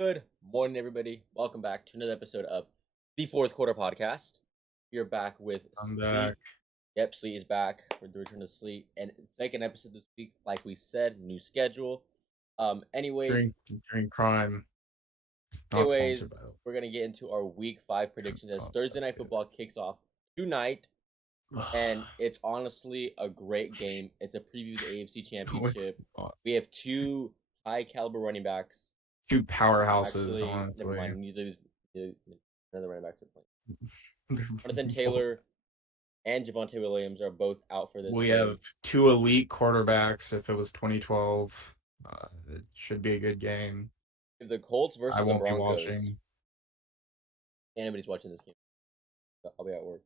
Good morning, everybody. Welcome back to another episode of the Fourth Quarter Podcast. We're back with I'm Sleet. back. Yep, Sleet is back for the return of Sleet. And second episode this week, like we said, new schedule. Anyway, Drink Prime. Not anyways, sponsored by we're gonna get into our week 5 predictions as Thursday night football kicks off tonight. them. And it's honestly a great game. It's a preview of the AFC No, it's Championship. not. We have two high caliber running backs. Two powerhouses, Actually, never honestly. mind. Neither none of the running backs are playing. Jonathan Taylor and Javonte Williams are both out for this We game. have two elite quarterbacks. If it was 2012, it should be a good game. The Colts versus I the won't be Broncos. watching. Anybody's watching this game. I'll be at work.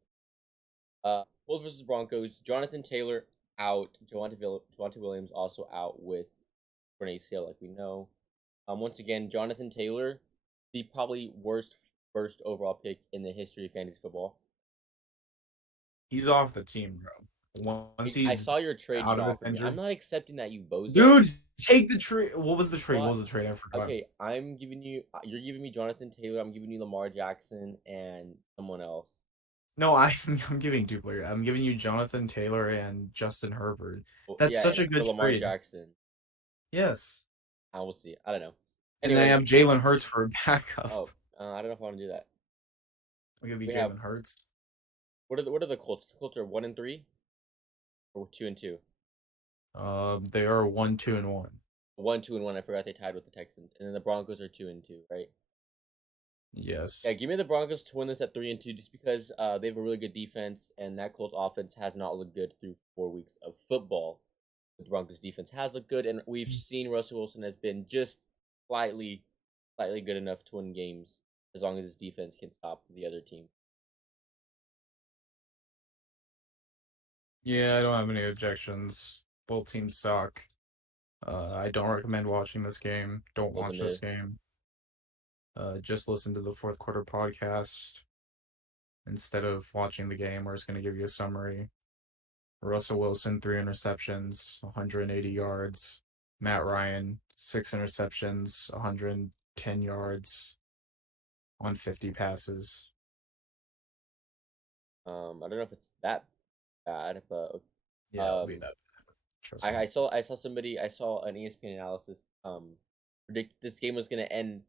Colts versus Broncos. Jonathan Taylor out. Javonte Williams also out with an ACL, like we know. Once again, Jonathan Taylor, the probably worst first overall pick in the history of fantasy football. He's off the team, bro. Once I he's saw your trade out get of his offered me. injury, I'm not accepting that, you bozo. dude, take the trade. What was the trade? What? What was the trade? I forgot. Okay, you're giving me Jonathan Taylor, I'm giving you Lamar Jackson and someone else. No, I'm giving two players. I'm giving you Jonathan Taylor and Justin Herbert. Well, That's yeah, such a for good Lamar trade. Jackson. Yes. I will see. I don't know. And then I have Jalen Hurts for a backup. Oh, I don't know if I want to do that. I'll give you We Jalen Hurts. What are the Colts? The Colts are 1-3 or 2-2. They are 1-2-1. 1-2-1. I forgot they tied with the Texans, and then the Broncos are 2-2, right? Yes. Yeah, give me the Broncos to win this at 3-2, just because they have a really good defense, and that Colts offense has not looked good through 4 weeks of football. The Broncos defense has looked good, and we've seen Russell Wilson has been just slightly good enough to win games as long as his defense can stop the other team. Yeah, I don't have any objections. Both teams suck. I don't recommend watching this game. Don't watch this game. Just listen to the fourth quarter podcast instead of watching the game where it's going to give you a summary. Russell Wilson, 3 interceptions, 180 yards. Matt Ryan, 6 interceptions, 110 yards on 50 passes. I don't know if it's that bad, but Yeah, it'll be that bad. I saw an ESPN analysis predict this game was going to end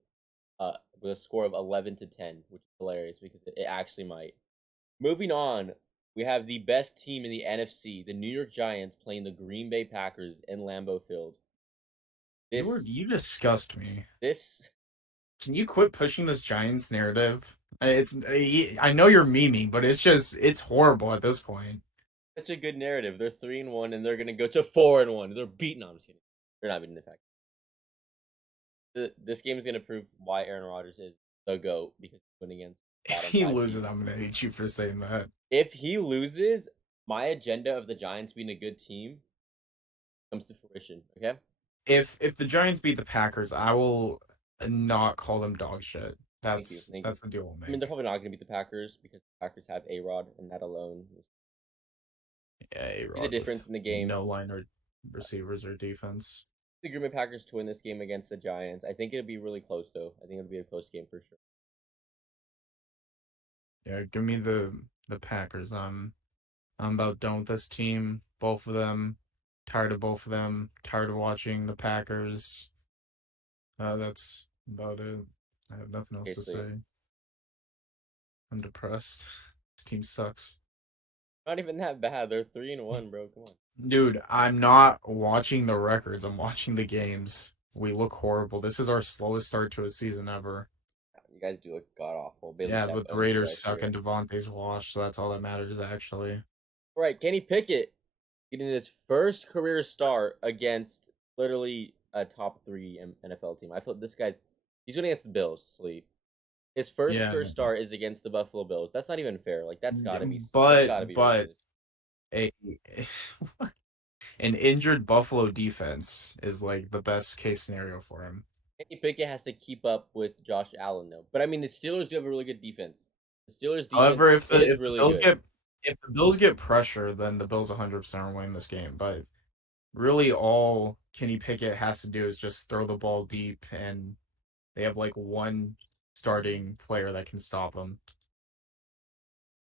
with a score of 11-10, which is hilarious because it actually might. Moving on, we have the best team in the NFC, the New York Giants, playing the Green Bay Packers in Lambeau Field. You disgust me. This Can you quit pushing this Giants narrative? I know you're memeing, but it's horrible at this point. such a good narrative. They're 3-1 and they're gonna go to 4-1. They're beating on the team. They're not beating the Packers. This game is gonna prove why Aaron Rodgers is the GOAT because he's winning against. If he loses, I'm gonna hate you for saying that. If he loses, my agenda of the Giants being a good team comes to fruition. Okay. If the Giants beat the Packers, I will not call them dog shit. That's the deal we'll make. I mean, they're probably not gonna beat the Packers because the Packers have A-Rod, and that alone. Yeah, A-Rod. The difference in the game. No line or receivers or defense. The Green Bay Packers to win this game against the Giants. I think it'll be really close, though. I think it'll be a close game for sure. Yeah, give me the Packers. I'm about done with this team. Both of them. Tired of both of them. Tired of watching the Packers. That's about it. I have nothing else to say. I'm depressed. This team sucks. Not even that bad. They're 3-1, bro. Come on. Dude, I'm not watching the records. I'm watching the games. We look horrible. This is our slowest start to a season ever. You guys do look god awful. Yeah, but the Raiders suck and Devontae's washed, so that's all that matters, actually. Right, Kenny Pickett getting his first career start against literally a top 3 NFL team. I thought he's going against the Bills. Sleep. His first career start is against the Buffalo Bills. That's not even fair. Like that's gotta be. But an injured Buffalo defense is like the best case scenario for him. Kenny Pickett has to keep up with Josh Allen, though. But I mean, the Steelers do have a really good defense. The Steelers' defense However, if the Bills get pressure, then the Bills 100% are winning this game. But really, all Kenny Pickett has to do is just throw the ball deep and They have like one starting player that can stop them.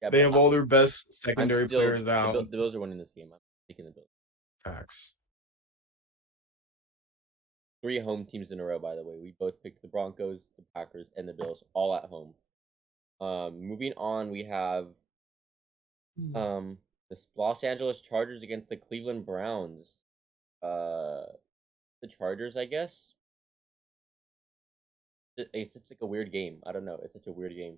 Yeah, They but have all their best I'm secondary still players out. The Bills are winning this game. I'm taking the Bills. Facts. 3 home teams in a row, by the way. We both picked the Broncos, the Packers, and the Bills, all at home. Moving on, we have the Los Angeles Chargers against the Cleveland Browns. The Chargers, I guess. It's like a weird game. I don't know. It's such a weird game.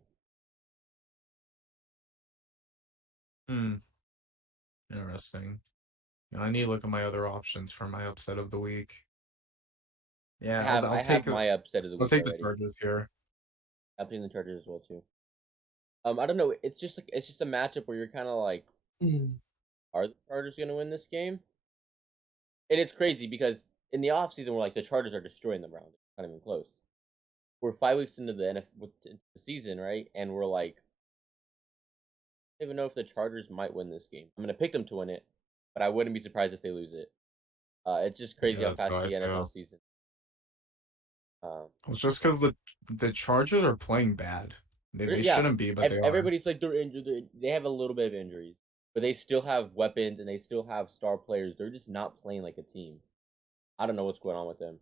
Interesting. I need to look at my other options for my upset of the week. Yeah, I have my upset of the I'll week take the already. Chargers here. I'm taking the Chargers as well too. I don't know. It's just a matchup where you're kind of like, are the Chargers gonna win this game? And it's crazy because in the offseason we're like the Chargers are destroying the Browns. It's not even close. We're 5 weeks into the season, right? And we're like, I don't even know if the Chargers might win this game. I'm gonna pick them to win it, but I wouldn't be surprised if they lose it. It's just crazy Yeah, how that's fast how the I NFL feel. season. It's just because the Chargers are playing bad. They Yeah, shouldn't be, but they are. everybody's like they're injured. They have a little bit of injuries, but they still have weapons and they still have star players. They're just not playing like a team. I don't know what's going on with them.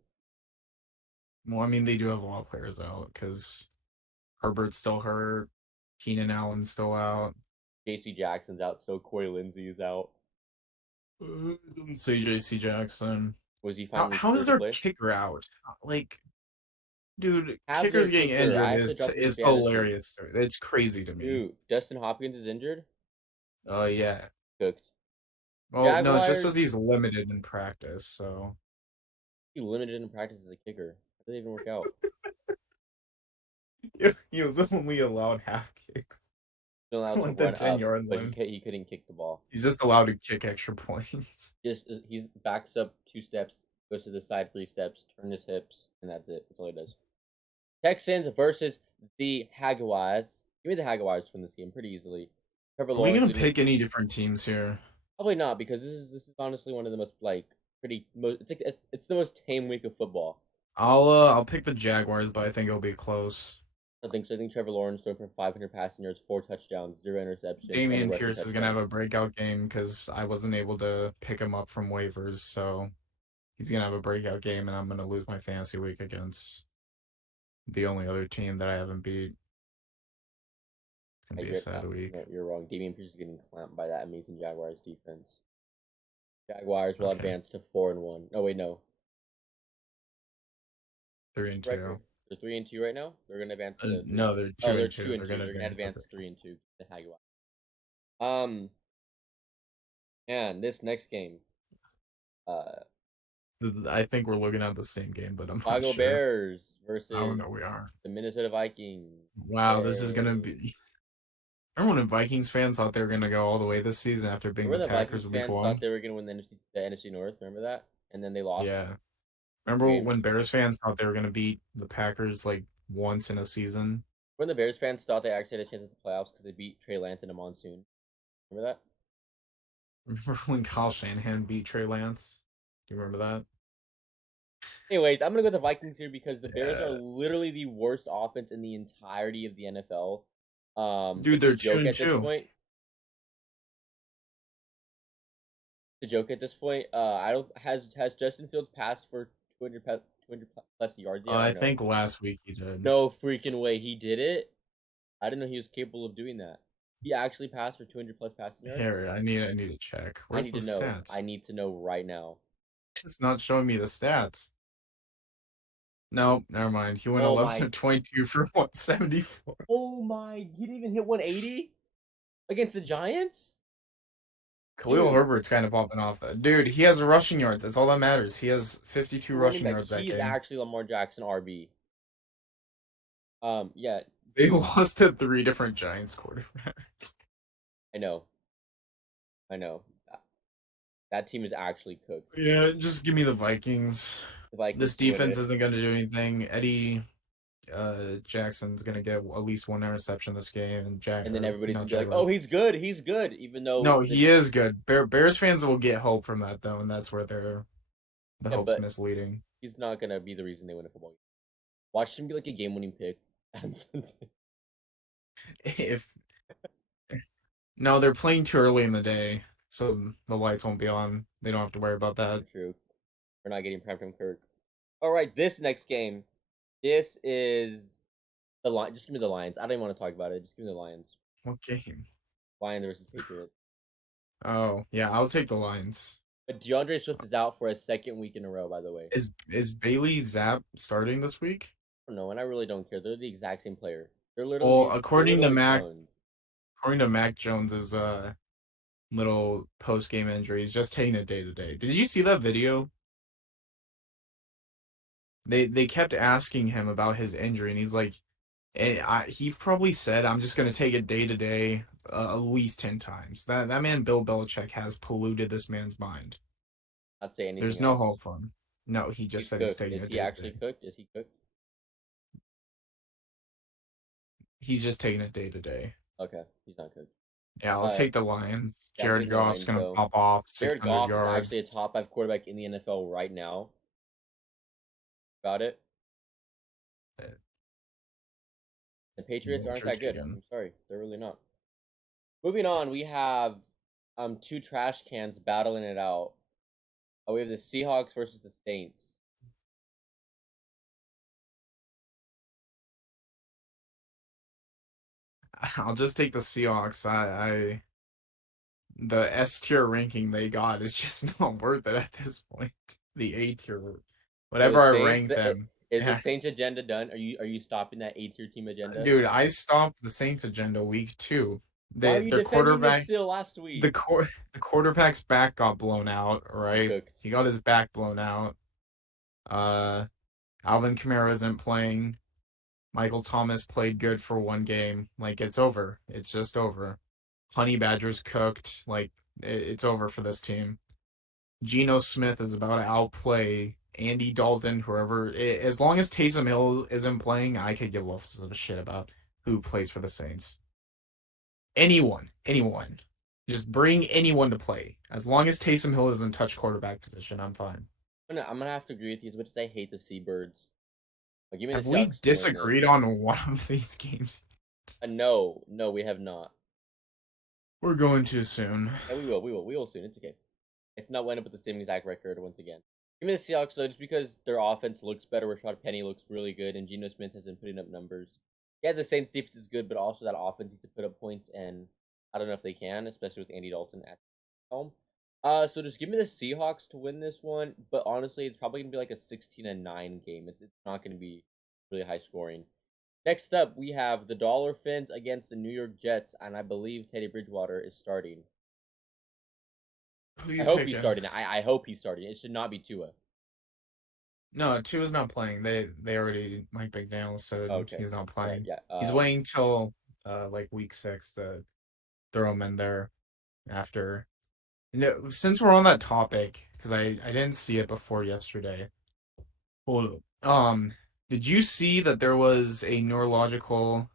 Well, I mean, they do have a lot of players out because Herbert's still hurt, Keenan Allen's still out, J.C. Jackson's out, so Corey Lindsey is out. J.C. Jackson. Was he finally How is cleared to their play? kicker out? Like, dude, Have their kickers getting kicker. I injured have to drop him in is fantasy. hilarious. It's crazy to me. Dude, Dustin Hopkins is injured. Oh yeah. Cooked. Well, no, it just says Jaguars. he's limited in practice, so He limited in practice as a kicker. How did it even work out? he was only allowed half kicks, Still allowed to like the run up, 10-yard but line. he couldn't kick the ball. He's just allowed to kick extra points. Just he's backs up 2 steps, goes to the side 3 steps, turn his hips, and that's it. That's all he does. Texans versus the Jaguars. Give me the Jaguars from this game pretty easily. Trevor Are we Lawrence gonna leading pick any different teams here? probably not because this is honestly one of the most like it's like it's the most tame week of football. I'll pick the Jaguars, but I think it'll be close. I think so. I think Trevor Lawrence threw for 500 passing yards, 4 touchdowns, 0 interceptions, and a Damian rushing Pierce is gonna touchdown. have a breakout game because I wasn't able to pick him up from waivers, so he's gonna have a breakout game, and I'm gonna lose my fantasy week against the only other team that I haven't beat. It's gonna be a sad week. No, you're wrong. Damian Pierce is getting clamped by that amazing Jaguars defense. Jaguars will Okay. advance to 4-1. No, wait, no. 3-2. Record. They're 3-2 right now. They're gonna advance to No, they're 2-2. they're 2-2. They're gonna They're gonna advance advance. 3-2. The Jaguars. And this next game, I think we're looking at the same game, but I'm not Chicago sure. Bears versus I don't know. We are. the Minnesota Vikings. Wow, this is gonna be. Remember when Vikings fans thought they were gonna go all the way this season after being Remember the the Packers Vikings week fans one? thought they were gonna win the NFC North. Remember that? And then they lost. Yeah. Remember Game. when Bears fans thought they were gonna beat the Packers like once in a season? When the Bears fans thought they actually had a chance at the playoffs because they beat Trey Lance in a monsoon. Remember that? Remember when Kyle Shanahan beat Trey Lance? Do you remember that? Anyways, I'm gonna go with the Vikings here because the Bears are literally the worst offense in the entirety of the NFL. Dude, they're 2-2 at this point. The joke at this point. I don't has Justin Fields passed for 200 plus yards yet? I No? think last week he did. No freaking way he did it. I didn't know he was capable of doing that. He actually passed for 200 plus passing yards. Here, I need to check. Where's the stats? I need to know right now. It's not showing me the stats. No, never mind. He went 11 of 22 for 174. Oh my! He didn't even hit 180 against the Giants. Khalil Herbert's kind of popping off that. Dude, he has rushing yards. That's all that matters. He has 52 rushing yards that game. He's actually Lamar Jackson RB. Yeah. They lost to 3 different Giants quarterbacks. I know. That team is actually cooked. Yeah, just give me the Vikings. This defense isn't going to do anything. Eddie Jackson's going to get at least 1 interception this game. And then everybody's going to be like, oh, he's good. Even though... No, he is good. Bears fans will get hope from that, though, and that's where the hope's misleading. He's not going to be the reason they win a football game. Watch him get like a game-winning pick. If no, they're playing too early in the day, so the lights won't be on. They don't have to worry about that. True. We're not getting primetime Kirk. All right, this next game. This is the line. Just give me the Lions. I don't even want to talk about it. Just give me the Lions. What game? Lions versus Patriots. Oh, yeah, I'll take the Lions. But DeAndre Swift is out for a second week in a row, by the way. Is Bailey Zapp starting this week? I don't know, and I really don't care. They're the exact same player. They're Well, literally according to Mac clones. Jones's little post game injury, he's just taking it day to day. Did you see that video? They kept asking him about his injury, and he's like, he probably said, "I'm just gonna take it day to day, at least 10 times." That man, Bill Belichick, has polluted this man's mind. I'd say anything. There's no hope for him. No, he just said he's taking it. Is he actually cooked? Is he cooked? He's just taking it day to day. Okay, he's not cooked. Yeah, I'll take the Lions. Yeah, Jared Goff's gonna pop off 600 Jared Goff yards. is actually a top 5 quarterback in the NFL right now. About it. The Patriots aren't that good. I'm sorry, they're really not. Moving on, we have 2 trash cans battling it out. We have the Seahawks versus the Saints. I'll just take the Seahawks. The S tier ranking they got is just not worth it at this point. The A tier, whatever I rank them. Is the Saints agenda done? Are you stopping that A tier team agenda? Dude, I stopped the Saints agenda week 2. Why were you defending this still last week? The quarterback's back got blown out, right? He got his back blown out. Alvin Kamara isn't playing. Michael Thomas played good for 1 game. Like, it's over. It's just over. Honey Badger's cooked. Like, it's over for this team. Geno Smith is about to outplay Andy Dalton, whoever. As long as Taysom Hill isn't playing, I could give less of a shit about who plays for the Saints. Anyone. Just bring anyone to play. As long as Taysom Hill doesn't touch quarterback position, I'm fine. I'm gonna have to agree with you as much as I hate the Seabirds. Have we disagreed on one of these games? No, we have not. We're going to soon. Yeah, we will soon. It's okay. If not, we'll end up with the same exact record once again. Give me the Seahawks though, just because their offense looks better. Rashad Penny looks really good, and Geno Smith has been putting up numbers. Yeah, the Saints defense is good, but also that offense needs to put up points, and I don't know if they can, especially with Andy Dalton at home. So just give me the Seahawks to win this one, but honestly, it's probably gonna be like a 16-9 game. It's not gonna be really high scoring. Next up, we have the Dolphins against the New York Jets, and I believe Teddy Bridgewater is starting. I hope he's starting. I hope he's starting. It should not be Tua. No, Tua's not playing. They already, Mike McDaniel said he's not playing. Yeah, he's waiting till like week 6 to throw him in there after. Since we're on that topic, because I didn't see it before yesterday. Did you see that there was a neurological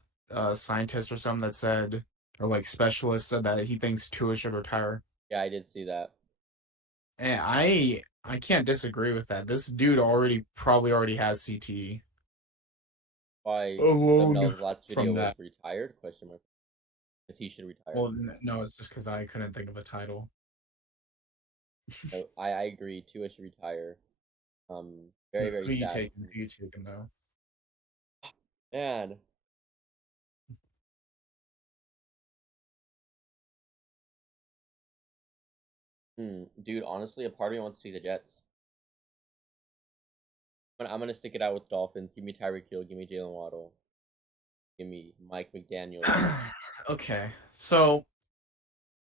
scientist or something that said, or like specialist said that he thinks Tua should retire? Yeah, I did see that. And I can't disagree with that. This dude probably already has CTE. Why? The last video was retired? Question mark. Because he should retire. Well, no, it's just because I couldn't think of a title. So, I agree. Tua should retire. Very sad. Who you taking though? Man. Dude, honestly, a part of me wants to see the Jets. I'm gonna stick it out with Dolphins. Give me Tyreek Hill. Give me Jalen Waddle. Give me Mike McDaniel. Okay, so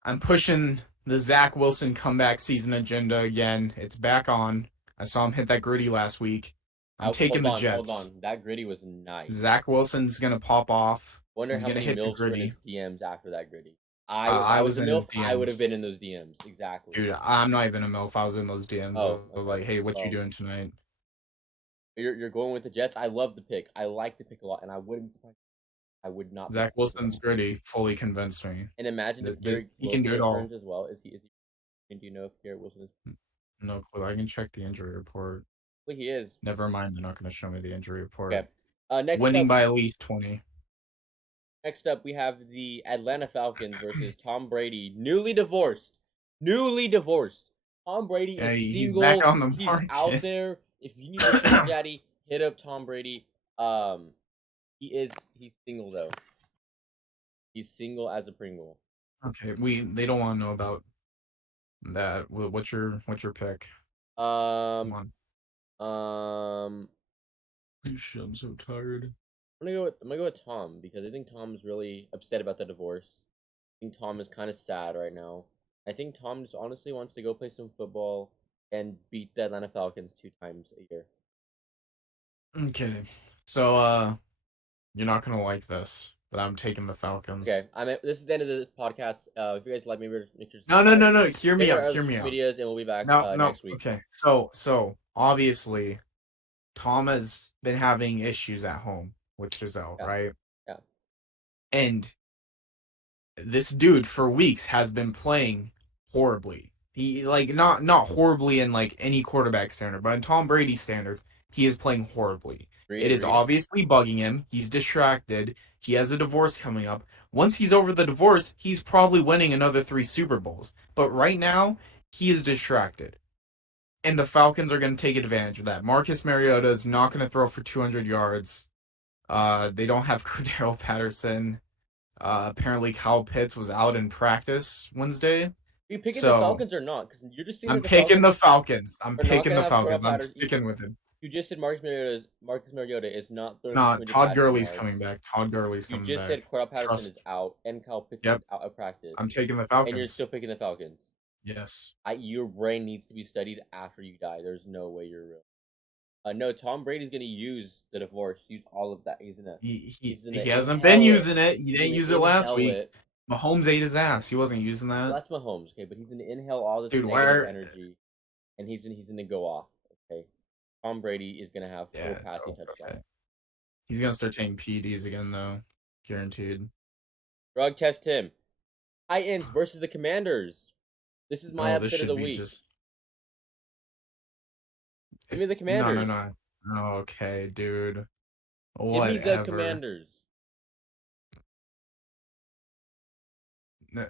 I'm pushing the Zach Wilson comeback season agenda again. It's back on. I saw him hit that gritty last week. I'm taking the Jets. Hold on, that gritty was nice. Zach Wilson's gonna pop off. Wonder how many milfs were in his DMs after that gritty. I was a MILF. I would have been in those DMs. Exactly. Dude, I'm not even a MILF. I was in those DMs. Like, hey, what you doing tonight? You're going with the Jets. I love the pick. I like the pick a lot, and I would not. Zach Wilson's gritty fully convinced me. And imagine if Garrett he can do it all as well. Is he? Do you know if Garrett Wilson is? No clue. I can check the injury report. Well, he is. Never mind. They're not going to show me the injury report. Okay. Next Winning up, by at least 20. Next up, we have the Atlanta Falcons versus Tom Brady, newly divorced. Newly divorced. Tom Brady is He's back single. on the He's out market. there. If you need a sugar daddy, hit up Tom Brady. Um, he's single though. He's single as a Pringle. Okay, they don't want to know about that. What's your pick? Come Um, on. um, I'm so tired. I'm gonna go with Tom because I think Tom's really upset about the divorce. I think Tom is kind of sad right now. I think Tom just honestly wants to go play some football and beat the Atlanta Falcons 2 times a year. Okay. So you're not gonna like this, but I'm taking the Okay, Falcons. this is the end of the podcast. If you guys like me, make sure to No, no, subscribe. no, no. Hear Check me out out. our other Hear me social out. medias, and we'll be back No, no. next week. Okay. So obviously Tom has been having issues at home with Giselle, Yeah, right? yeah. And this dude for weeks has been playing horribly. He like not horribly in like any quarterback standard, but in Tom Brady standards, he is playing horribly. Agreed, It is agreed. obviously bugging him. He's distracted. He has a divorce coming up. Once he's over the divorce, he's probably winning another 3 Super Bowls. But right now, he is distracted. And the Falcons are going to take advantage of that. Marcus Mariota is not going to throw for 200 yards. They don't have Cordero Patterson. Apparently, Kyle Pitts was out in practice Wednesday. Are you picking the So Falcons or not? Because you're just saying I'm that the picking the Falcons Falcons. I'm are not picking gonna the have Cordell Falcons. I'm Patterson. sticking with it. You just said Marcus Mariota is not throwing for Nah, 200 Todd passing Gurley's yards. coming back. Todd Gurley's You coming just back. said Cordell Patterson is Trust. out and Kyle Pitts is Yep. out of practice, I'm taking the and you're Falcons. still picking the Falcons. Yes. Your brain needs to be studied after you die. There's no way you're real. No, Tom Brady's gonna use the divorce, use all of that. He hasn't been Inhale it. using it. He He's didn't gonna use it last inhale week. it. Mahomes ate his ass. He wasn't using Well, that. that's Mahomes, okay, but he's gonna inhale all this Dude, negative where? energy, and he's gonna go off. Okay, Tom Brady is gonna have 4 passing touchdowns. Okay. He's gonna start taking PEDs again, though. Guaranteed. Drug test him. Titans versus the Commanders. This is my Oh, this upset of should the be week. just. Give me the No, Commanders. no. Okay, dude. Give me the Whatever. Commanders.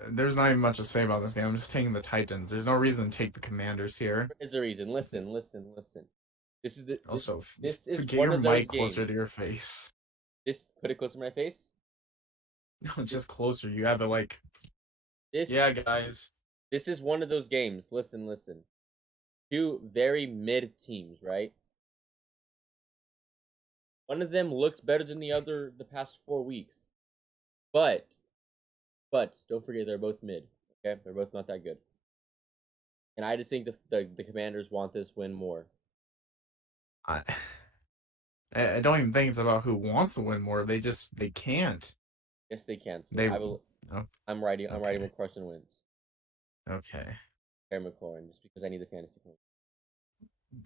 There's not even much to say about this game. I'm just taking the Titans. There's no reason to take the Commanders here. There's a reason. Listen. This is Also, this is get one your of those mic closer games. to your face. Put it close to my face. No, just closer. You have it like. This Yeah, guys. this is one of those games. Listen. Two very mid teams, right? One of them looks better than the other the past 4 weeks. But don't forget they're both mid. Okay, they're both not that good. And I just think the Commanders want this win more. I I don't even think it's about who wants to win more. They can't. Yes, they can. So They. I will. Oh, I'm writing okay. where Carson wins. Okay. Terry McLaurin, just because I need the fantasy points.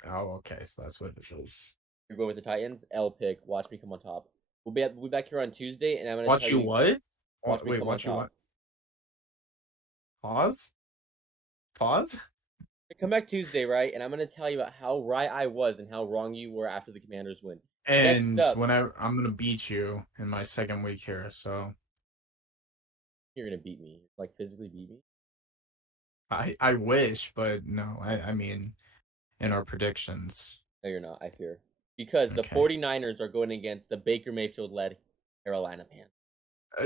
Oh, okay. So that's what it is. You're going with the Titans. L pick. Watch me come on top. We'll be back here on Tuesday, and I'm gonna Watch tell you you. what? Watch me Wait, come on watch you top. what? Pause? Pause? Come back Tuesday, right? And I'm gonna tell you about how right I was and how wrong you were after the Commanders win. And Next up, whenever I'm gonna beat you in my second week here, so you're gonna beat me, like physically beat me. I wish, but no, I mean in our predictions. No, you're not. I fear because the Okay. 49ers are going against the Baker Mayfield led Carolina Panthers.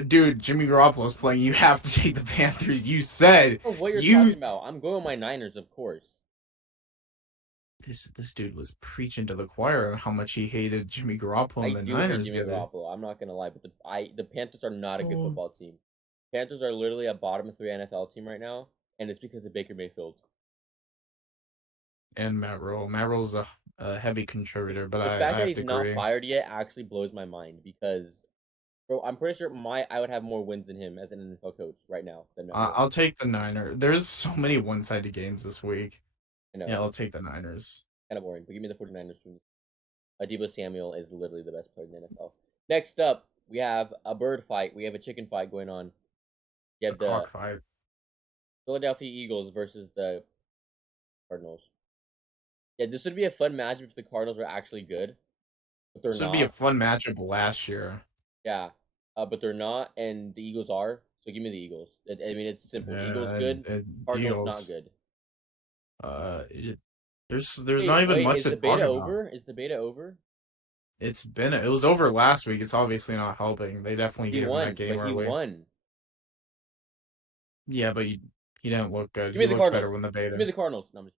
Dude, Jimmy Garoppolo's playing. You have to take the Panthers. You said Oh, what you're you. talking about? I'm going with my Niners, of course. This dude was preaching to the choir of how much he hated Jimmy Garoppolo and the do hate Niners. Jimmy Garoppolo. I'm not gonna lie, but the Panthers are not a good Oh. football team. Panthers are literally a bottom 3 NFL team right now, and it's because of Baker Mayfield. And Matt Rule. Matt Rule's a heavy contributor, but The I fact that have he's to not agree. fired yet actually blows my mind because, bro, I'm pretty sure I would have more wins than him as an NFL coach right now than Matt Rule. I'll take the Niners. There's so many one-sided games this week. I know. Yeah, I'll take the Niners. Kind of boring, but give me the 49ers for me. Deebo Samuel is literally the best player in the NFL. Next up, we have a bird fight. We have a chicken fight going on. You have the Cockfight. Philadelphia Eagles versus the Cardinals. Yeah, this would be a fun match if the Cardinals were actually good. but they're This would be a not. fun matchup last year. Yeah, but they're not, and the Eagles are. So give me the Eagles. I mean, it's simple. Eagles Yeah, good. Cardinals not Eagles. good. It, there's Wait, not even wait. much Is to the talk beta about. over? Is the beta over? It was over last week. It's obviously not helping. They definitely He gave him that won, game but he early. won. Yeah, but he didn't look good. Give me He the looked Cardinals. better when the Give me beta. the Cardinals. No,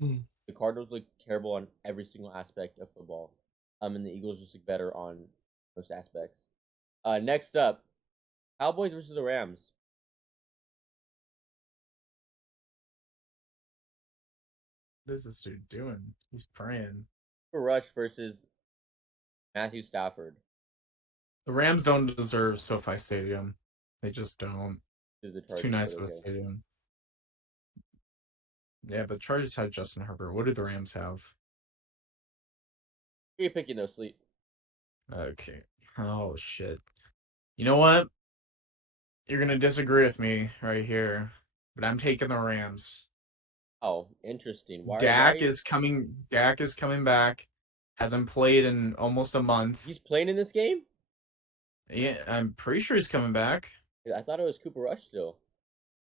Hmm. the Cardinals look terrible on every single aspect of football. And the Eagles just look better on most aspects. Next up, Cowboys versus the Rams. What is this dude doing? He's praying. For Rush versus Matthew Stafford. The Rams don't deserve SoFi Stadium. They just don't. To the It's too Chargers, but nice of a okay. stadium. Yeah, but Chargers had Justin Herbert. What do the Rams have? Who are you picking though, Sleep? Okay. Oh shit. You know what? You're gonna disagree with me right here, but I'm taking the Rams. Oh, interesting. Why? Dak is coming. Dak is coming back. Hasn't played in almost a month. He's playing in this game? Yeah, I'm pretty sure he's coming back. I thought it was Cooper Rush still.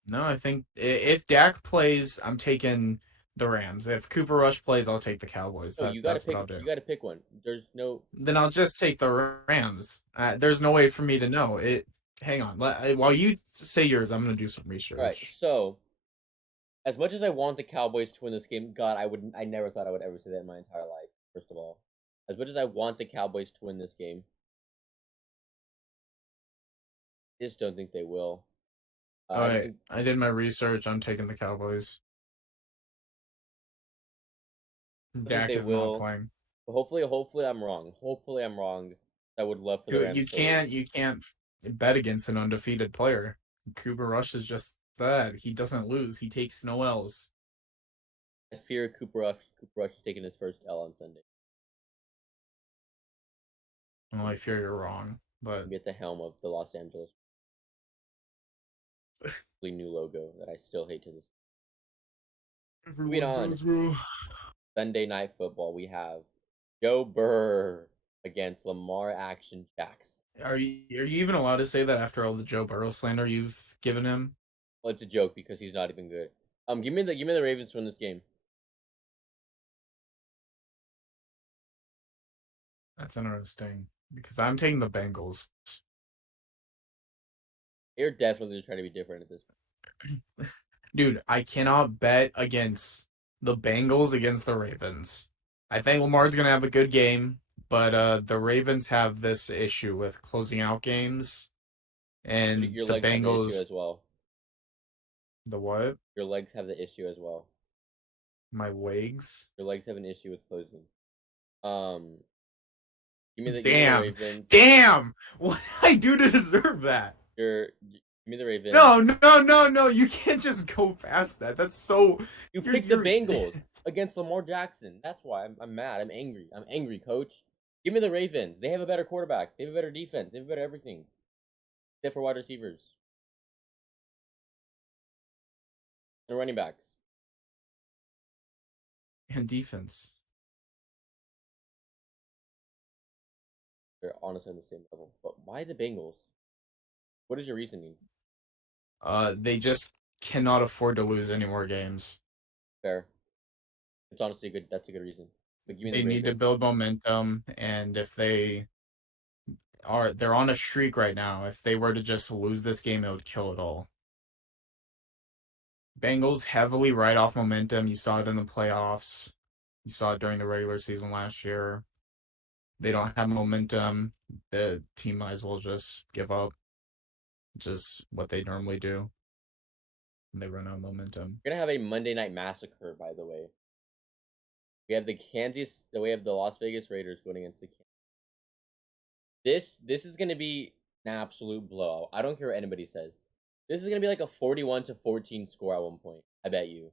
No, I think if Dak plays, I'm taking the Rams. If Cooper Rush plays, I'll take the Cowboys. No, you gotta That's what pick. I'll do. You gotta pick one. There's no. Then I'll just take the Rams. There's no way for me to know it. Hang on. While you say yours, I'm gonna do some All right. research. So, as much as I want the Cowboys to win this game, God, I would. I never thought I would ever say that in my entire life. First of all, as much as I want the Cowboys to win this game, I just don't think they will. All I just right, think. I did my research. I'm taking the Cowboys. I think Dak they is not will. playing. But hopefully I'm wrong. Hopefully I'm wrong. I would love for the Rams to. You can't bet against an undefeated player. Cooper Rush is just that. He doesn't lose. He takes no L's. I fear Cooper Rush. Cooper Rush is taking his first L on Sunday. Well, I fear you're wrong, but Be at the helm of the Los Angeles new logo that I still hate to this. Moving everyone on, does, bro. Sunday Night Football. We have Joe Burr against Lamar Jackson. Are you even allowed to say that after all the Joe Burrow slander you've given him? Well, it's a joke because he's not even good. Give me the Ravens to win this game. That's interesting because I'm taking the Bengals. They're definitely trying to be different at this point. Dude, I cannot bet against the Bengals against the Ravens. I think Lamar's gonna have a good game, but the Ravens have this issue with closing out games, and Your the legs have the issue Bengals. as well. The what? Your legs have the issue as well. My legs. Your legs have an issue with closing. Um, give me the Damn. Ravens. Damn. What did I do to deserve that? Give me the Ravens. No. You can't just go past that. That's so. You picked the Bengals against Lamar Jackson. That's why I'm mad. I'm angry. I'm angry, coach. Give me the Ravens. They have a better quarterback. They have a better defense. They have a better everything. Except for wide receivers and running backs. And defense. They're honestly on the same level. But why the Bengals? What is your reasoning? They just cannot afford to lose any more games. Fair. It's honestly good. That's a good reason. But give me They the need to Ravens. build momentum, and if they're on a streak right now. If they were to just lose this game, it would kill it all. Bengals heavily ride off momentum. You saw it in the playoffs. You saw it during the regular season last year. They don't have momentum. The team might as well just give up. Just what they normally do. They run out of momentum. We're gonna have a Monday Night Massacre, by the way. We have we have the Las Vegas Raiders going against the Kansas. This is gonna be an absolute blowout. I don't care what anybody says. This is gonna be like a 41-14 score at one point. I bet you.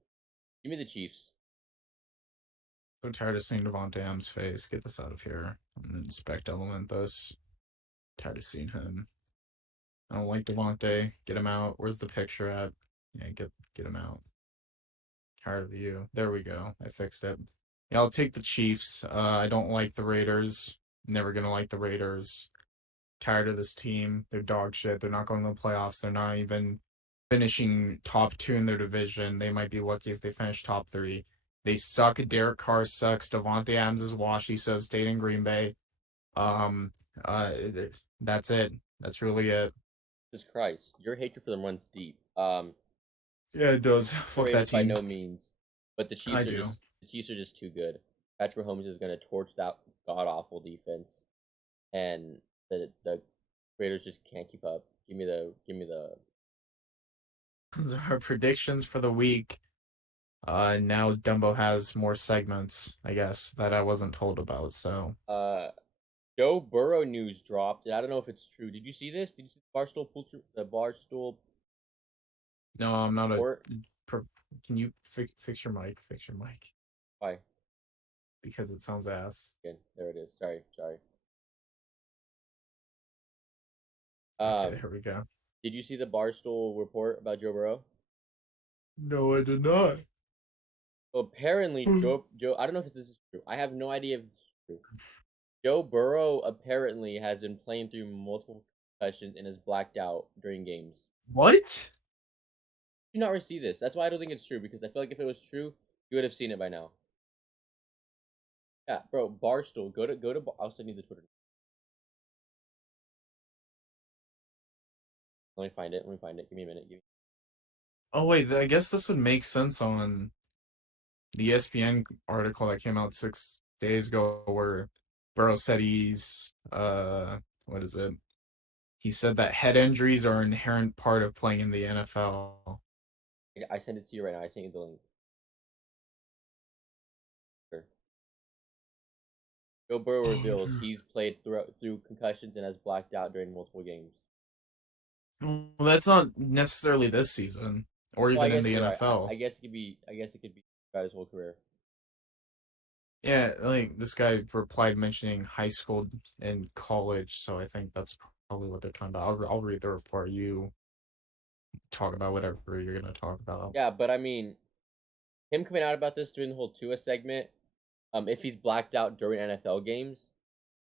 Give me the Chiefs. So tired of seeing Devontae Adams' face. Get this out of here. I'm gonna inspect element this. Tired of seeing him. I don't like Devontae. Get him out. Where's the picture at? Yeah, get him out. Tired of you. There we go. I fixed it. Yeah, I'll take the Chiefs. I don't like the Raiders. Never gonna like the Raiders. Tired of this team. They're dog shit. They're not going to the playoffs. They're not even finishing top 2 in their division. They might be lucky if they finish top 3. They suck. Derek Carr sucks. Devontae Adams is washy, so stayed in Green Bay. Um, uh, that's it. That's really it. Jesus Christ, your hatred for them runs deep. Yeah, it does. Fuck that Ravens by team. no means, but I do. The Chiefs are just too good. Patrick Mahomes is going to torch that god awful defense, and the Raiders just can't keep up. Give me the. Those are our predictions for the week. Now Dumbo has more segments, I guess, that I wasn't told about. So, Joe Burrow news dropped. I don't know if it's true. Did you see this? Did you see the Barstool no, I'm not a. report? Can you fix your mic? Fix your mic Why? because it sounds ass. Again, there it is. Sorry. Okay, Um, here we go. did you see the Barstool report about Joe Burrow? No, I did not. So apparently, Joe. I don't know if this is true. I have no idea if this is true. Joe Burrow apparently has been playing through multiple concussions and is blacked out during games. What? Do not receive this. That's why I don't think it's true, because I feel like if it was true, you would have seen it by now. Yeah, bro, Barstool. Go to. I'll send you the Twitter. Let me find it. Give me a minute. Oh wait, I guess this would make sense on the ESPN article that came out 6 days ago, where Burrow said he's what is it? He said that head injuries are an inherent part of playing in the NFL. I send it to you right now. I sent you the link. Sure. Joe Burrow reveals he's played through concussions and has blacked out during multiple games. Well, that's not necessarily this season, or Well, I even in guess the you're right. NFL. I guess it could be. I guess it could be throughout his whole career. Yeah, like this guy replied mentioning high school and college, so I think that's probably what they're talking about. I'll read the report. You talk about whatever you're gonna talk about. Yeah, but I mean, him coming out about this during the whole Tua segment, if he's blacked out during NFL games,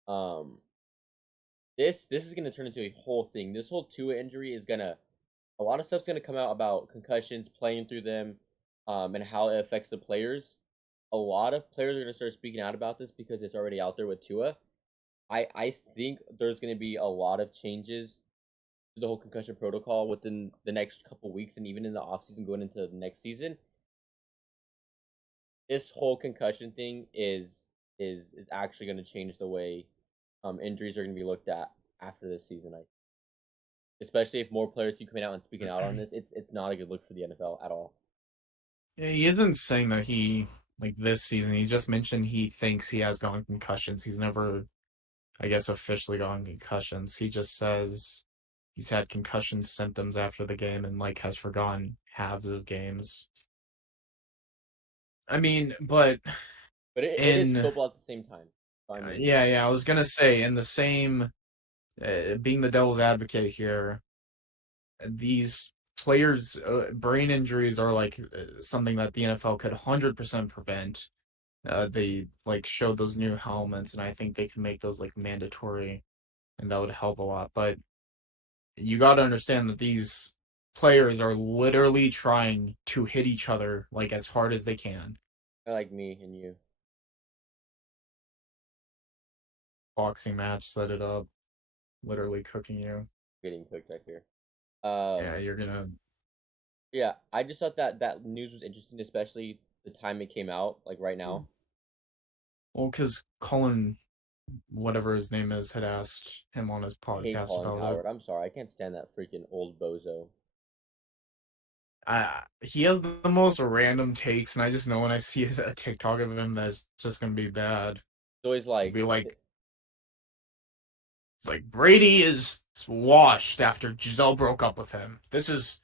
um, this is gonna turn into a whole thing. This whole Tua injury is gonna a lot of stuff's gonna come out about concussions, playing through them, and how it affects the players. A lot of players are gonna start speaking out about this because it's already out there with Tua. I think there's gonna be a lot of changes to the whole concussion protocol within the next couple weeks and even in the offseason going into the next season. This whole concussion thing is actually going to change the way injuries are going to be looked at after this season. Especially if more players keep coming out and speaking out on this, it's not a good look for the NFL at all. Yeah, he isn't saying that he like this season. He just mentioned he thinks he has gotten concussions. He's never, I guess, officially gotten concussions. He just says he's had concussion symptoms after the game and like has forgotten halves of games. I mean, but But it is in football at the same time. So, I mean, yeah, I was gonna say in the same being the devil's advocate here, these players' brain injuries are like something that the NFL could 100% prevent. They like showed those new helmets, and I think they can make those like mandatory, and that would help a lot. But you got to understand that these players are literally trying to hit each other like as hard as they can. I like me and you Boxing match, set it up, literally cooking you. getting cooked right here. Yeah, you're gonna. Yeah, I just thought that news was interesting, especially the time it came out, like right now. Well, because Colin, whatever his name is, had asked him on his I hate podcast Colin about it. Coward. I'm sorry, I can't stand that freaking old bozo. He has the most random takes, and I just know when I see a TikTok of him that's just gonna be bad. So he's It'll like, be like, it's like Brady is washed after Giselle broke up with him. This is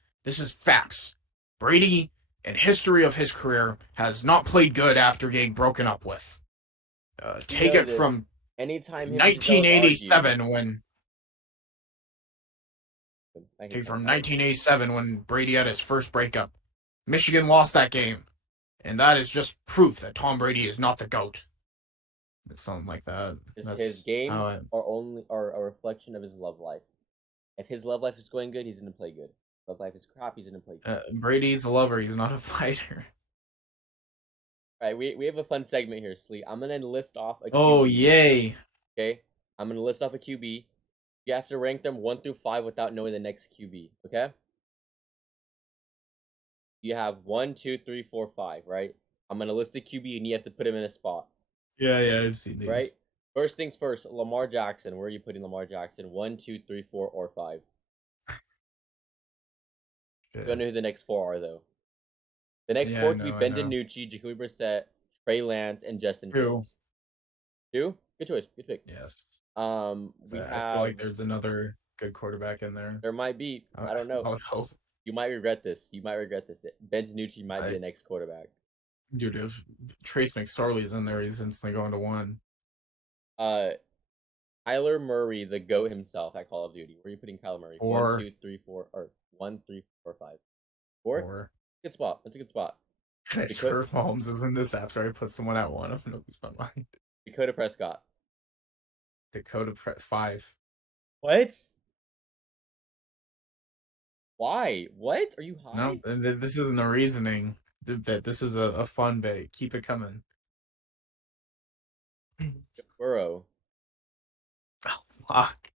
facts. Brady, in history of his career, has not played good after getting broken up with. you Take know it this. from Anytime him and Giselle argue, 1987 when I hate Colin from Coward. 1987 when Brady had his first breakup. Michigan lost that game. And that is just proof that Tom Brady is not the GOAT. It's something like that. His games are a reflection of his love life. If his love life is going good, he's gonna play good. Love life is crap, he's gonna play good. Brady's a lover, he's not a fighter. Alright, we have a fun segment here, Sleet. I'm gonna list off a QB. Oh, yay. Okay? I'm gonna list off a QB. You have to rank them 1 through 5 without knowing the next QB, okay? You have 1, 2, 3, 4, 5, right? I'm gonna list the QB and you have to put him in a spot. Yeah, I've seen these. Right? First things first, Lamar Jackson. Where are you putting Lamar Jackson? 1, 2, 3, 4, or 5? You don't know who the next 4 are, though. The next 4 could be Ben DiNucci, Jacoby Brissett, Trey Lance, and Justin Fields. 2? Good choice. Good pick. Yes. I feel like there's another good quarterback in there. There might be. I don't know. I would hope. You might regret this. Ben DiNucci might be the next quarterback. Dude, if Trace McSorley's in there, he's instantly going to 1. Kyler Murray, the GOAT himself at Call of Duty. Where are you putting Kyler Murray? 4. 1, 2, 3, 4, or 1, 3, 4, 5. 4? Good spot. That's a good spot. I swear Mahomes is in this after I put someone at 1. I'm gonna lose my mind. Dakota Prescott. 5. What? Why? What? Are you high? No, this isn't a reasoning bit. This is a fun bit. Keep it coming. Burrow. Oh, fuck.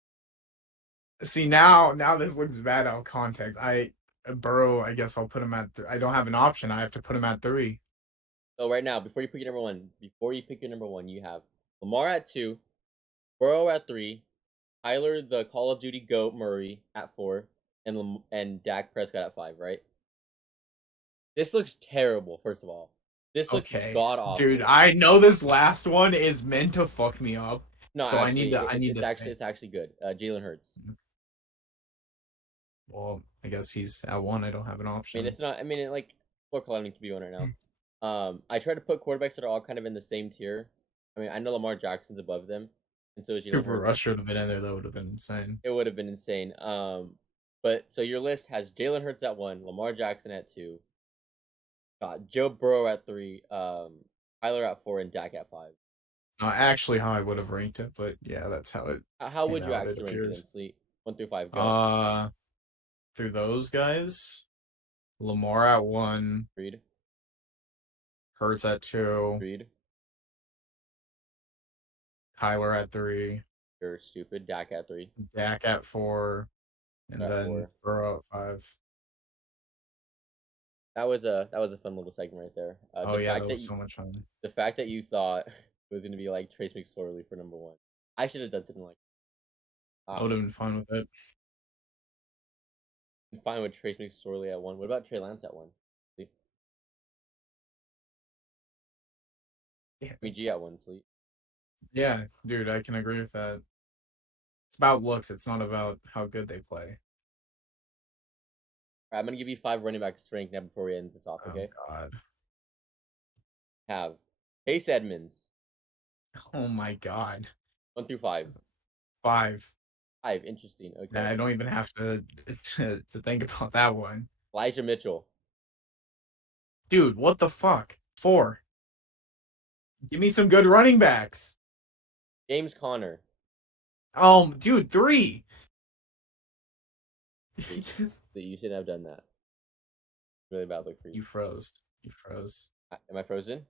See, now this looks bad out of context. Burrow, I guess I'll put him at... I don't have an option. I have to put him at 3. So right now, before you pick your number 1, you have Lamar at 2, Burrow at 3, Tyler, the Call of Duty GOAT Murray at 4, and Dak Prescott at 5, right? This looks terrible, first of all. This looks god-awful. Dude, I know this last one is meant to fuck me up. No, so actually, it's actually good. Jalen Hurts. Well, I guess he's at 1. I don't have an option. I mean, it's not. I mean, like, poor climbing to be 1 right now. I try to put quarterbacks that are all kind of in the same tier. I mean, I know Lamar Jackson's above them, and so is Cooper Rush should have been in there. That would have been insane. It would have been insane. But so your list has Jalen Hurts at 1, Lamar Jackson at 2, Joe Burrow at 3, Tyler at 4, and Dak at 5. Not actually how I would have ranked it, but yeah, that's how it. How would you actually rank them, Sleet? 1 through 5. Go. Through those guys, Lamar at 1. Agreed. Hurts at 2. Agreed. Kyler at 3. You're stupid. Dak at 3. Dak at 4. And then Burrow at 5. That was a fun little segment right there. That was so much fun. The fact that you thought it was gonna be like Trace McSorley for number 1. I should have done something like that. I would have been fine with it. I'm fine with Trace McSorley at 1. What about Trey Lance at 1? Sleep. Yeah. G at 1, Sleep. Yeah, dude, I can agree with that. It's about looks. It's not about how good they play. All right, I'm gonna give you 5 running backs to rank now before we end this off. Okay. Oh God. Have Chase Edmonds. Oh my God. 1 through 5. 5. 5. Interesting. Okay. Yeah, I don't even have to think about that one. Elijah Mitchell. Dude, what the fuck? 4. Give me some good running backs. James Conner. Dude, 3. You shouldn't have done that. Really bad look for you. You froze. Am I frozen?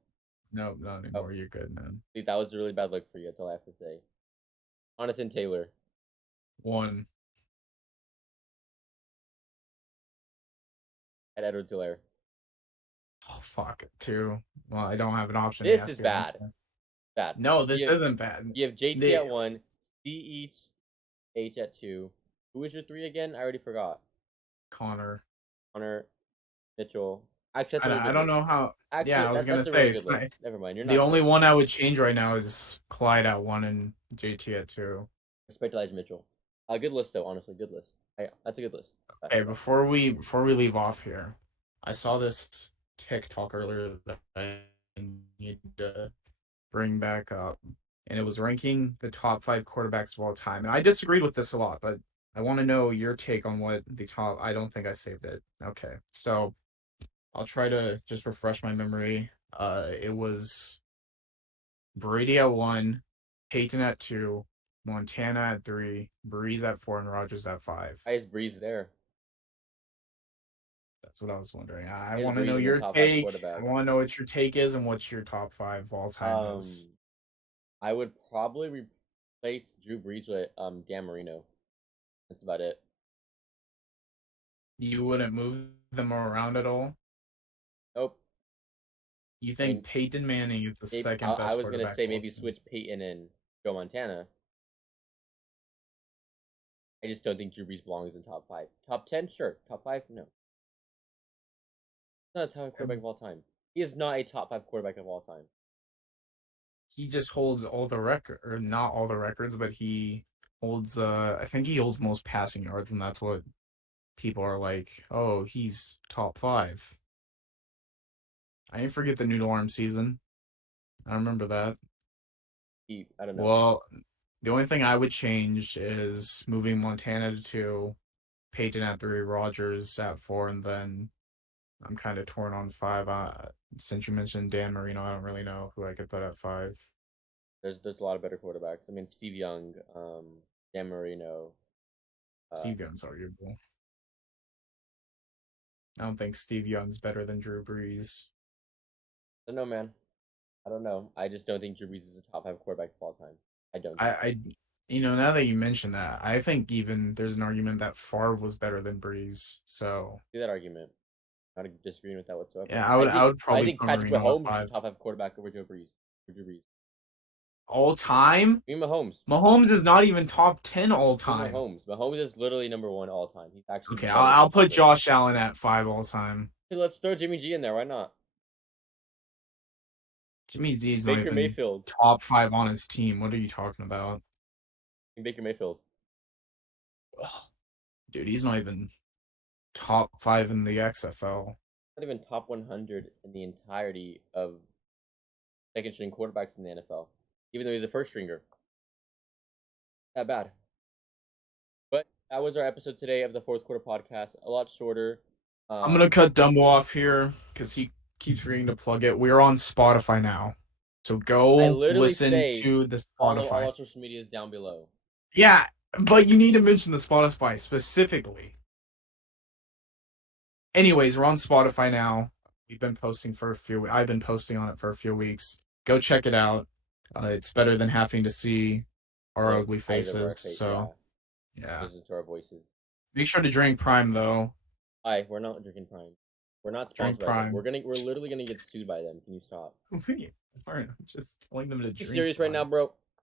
No, not anymore. You're good, man. See, that was a really bad look for you. That's all I have to say. Jonathan Taylor. 1. At Edwards-Helaire. Oh fuck. 2. Well, I don't have an option. This is bad. Bad. No, this isn't bad. You have JT at 1, CEH at 2. Who was your 3 again? I already forgot. Connor, Mitchell. Actually, I don't know how. Actually, I was gonna say it's not. Never mind. You're the only one I would change right now is Clyde at 1 and JT at 2. Respect Elijah Mitchell. Good list though. Honestly, good list. That's a good list. Okay, before we leave off here, I saw this TikTok earlier that I need to bring back up, and it was ranking the top 5 quarterbacks of all time. And I disagreed with this a lot, but I want to know your take on what the top. I don't think I saved it. Okay, so I'll try to just refresh my memory. It was Brady at 1, Peyton at 2, Montana at 3, Breeze at 4, and Rodgers at 5. Why is Breeze there? That's what I was wondering. I Is want to know Breeze in the your top five take. I quarterback? want to know what your take is and what your top 5 of all time is. I would probably replace Drew Brees with Dan Marino. That's about it. You wouldn't move them around at all? Nope. You I think mean, Peyton Manning is the maybe, second I best was gonna quarterback say of all maybe time? switch Peyton and Joe Montana. I just don't think Drew Brees belongs in top five. Top 10, sure. Top five, no. He's not a top five quarterback of all time. He is not a top five quarterback of all time. He just holds all the record, or not all the records, but he holds. I think he holds most passing yards, and that's what people are like. Oh, he's top 5. I didn't forget the noodle arm season. I remember that. I don't know. Well, the only thing I would change is moving Montana to 2, Peyton at 3, Rodgers at 4, and then I'm kind of torn on 5. Since you mentioned Dan Marino, I don't really know who I could put at 5. There's a lot of better quarterbacks. I mean, Steve Young, Dan Marino. Steve Young's arguable. I don't think Steve Young's better than Drew Brees. I don't know, man. I don't know. I just don't think Drew Brees is a top five quarterback of all time. I don't. Now that you mention that, I think even there's an argument that Favre was better than Brees. So See that argument. I'm not disagreeing with that whatsoever. yeah, I would I probably think put Patrick Marino at Mahomes is a 5. top five quarterback over Joe Brees. Drew Brees. All time? Me Mahomes. Mahomes is not even top 10 all Me time. Mahomes. Mahomes is literally number one all time. He's actually Okay, better I'll than put Josh Allen at 5 all time. Hey, let's throw Jimmy G in there. Why not? Jimmy Z is not Baker even Mayfield. top 5 on his team. What are you talking about? Baker Mayfield. Dude, he's not even top 5 in the XFL. Not even top 100 in the entirety of second string quarterbacks in the NFL, even though he's a first stringer. That bad. But that was our episode today of the fourth quarter podcast. A lot shorter. I'm gonna cut Dumbo off here because he keeps forgetting to plug it. We're on Spotify now, so go listen to the Follow all Spotify. our social medias down below. Yeah, but you need to mention the Spotify specifically. Anyways, we're on Spotify now. I've been posting on it for a few weeks. Go check it out. It's better than having to see our ugly faces. So, yeah. Listen to our voices. Make sure to drink Prime though. We're not drinking Prime. We're not sponsored by them. We're literally gonna get sued by them. Can you stop? I'm just telling them to drink. You serious right now, bro?